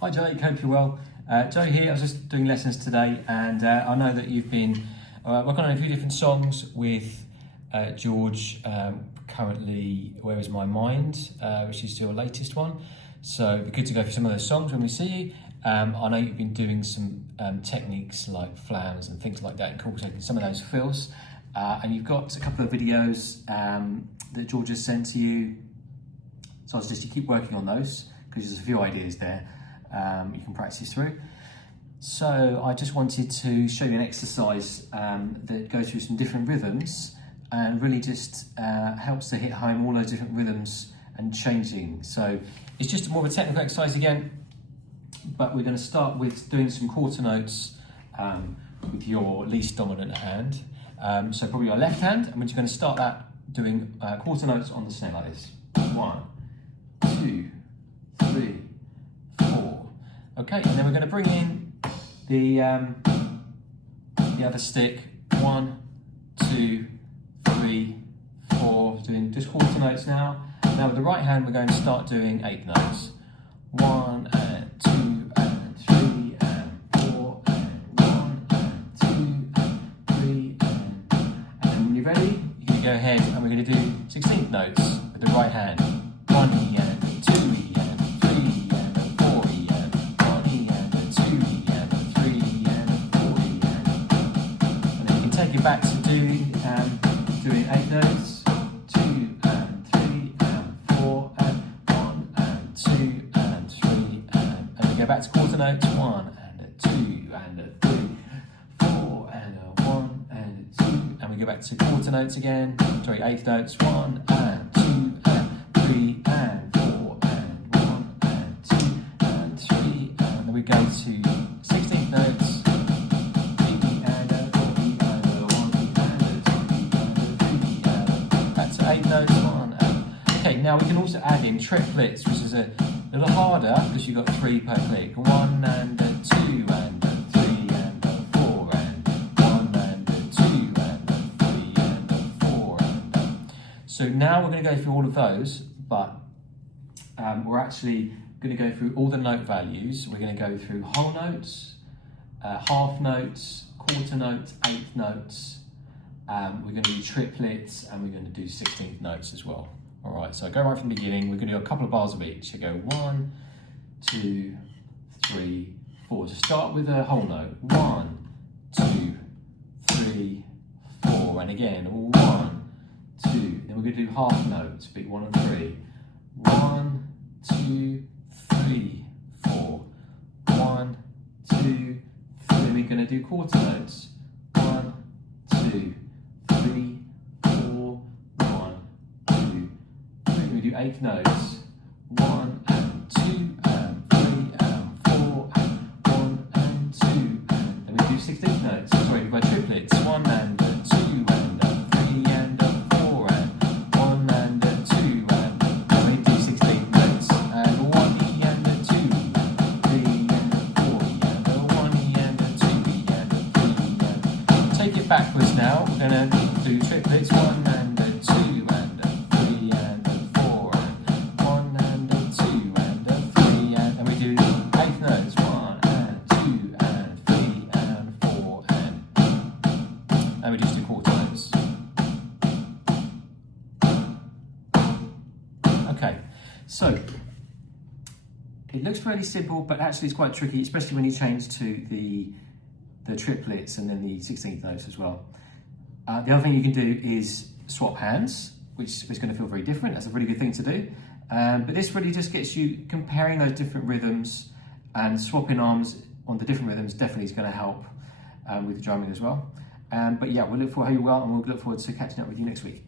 Hi Jake, hope you're well. Joe here. I was just doing lessons today, and I know that you've been working on a few different songs with George. Currently, Where Is My Mind, which is your latest one. So it'd be good to go through some of those songs when we see you. I know you've been doing some techniques like flams and things like that, incorporating some of those fills. And you've got a couple of videos that George has sent to you. So I'll suggest you keep working on those because there's a few ideas there you can practice through. So I just wanted to show you an exercise that goes through some different rhythms and really just helps to hit home all those different rhythms and changing. So it's just more of a technical exercise again, but we're going to start with doing some quarter notes with your least dominant hand. So probably your left hand, and we're just going to start that doing quarter notes on the snare like this. 1, 2, 3, 4. Okay, and then we're going to bring in the other stick. 1, 2, 3, 4. Doing just quarter notes now. Now with the right hand, we're going to start doing 8 notes. 1 and 2 and 3 and 4 and 1 and 2 and 3 and then when you're ready, you're going to go ahead and we're going to do 16th notes with the right hand. 1 E and 2 E and 3 E and 4 E and 1 E and 2 E and 3 E and 4 E and then you can take it back to doing 8 notes. 2 and 3 and 4 and 1 and 2 and 3 and we go back to quarter notes. 1 and a 2 and a 3, 4 and a 1 and a 2, and we go back to quarter notes again. Sorry, 8 notes. 1 and 2 and 3 and 4 and 1 and 2 and 3, and then we go to 16th notes. Back to 8 notes. 1 and okay. Now we can also add in triplets, which is a little harder because you've got 3 per click. 1 and a 2 and a 3 and a 4 and 1 and a 2 and a 3 and a 4 and so now we're going to go through all of those, but we're actually going to go through all the note values. We're going to go through whole notes, half notes, quarter notes, 8th notes. We're going to do triplets, and we're going to do 16th notes as well. All right, so go right from the beginning. We're going to do a couple of bars of each. So go 1, 2, 3, 4. So start with a whole note. 1, 2, 3, 4. And again, 1, 2. Then we're going to do half notes, big 1 and 3. 1, 2, 3, 4. 1, 2, 3. Then we're going to do quarter notes. 1, 2, 3, 4, 1, 2, 3. We do 8 notes. 1 and 2 and 3 and 4 and 1 and 2 and then we do 16th notes. Sorry, we've got triplets. 1 and a 2 and a 3 and a 4 and 1 and a 2 and we do 16th notes. And 1 E and a 2 E and 3 and a 4 E and a 1 E and a 2 E and a 3 and take it backwards now. We're going to do triplets. 1 and a 2 and a 3 and a 4 and 1 and a 2 and a 3 and we do 8th notes. 1 and 2 and 3 and 4 and we just do quarter notes. Okay, so it looks fairly simple, but actually it's quite tricky, especially when you change to the triplets and then the 16th notes as well. The other thing you can do is swap hands, which is going to feel very different. That's a really good thing to do. But this really just gets you comparing those different rhythms, and swapping arms on the different rhythms definitely is going to help with the drumming as well. But yeah, we'll look for how you well, and we'll look forward to catching up with you next week.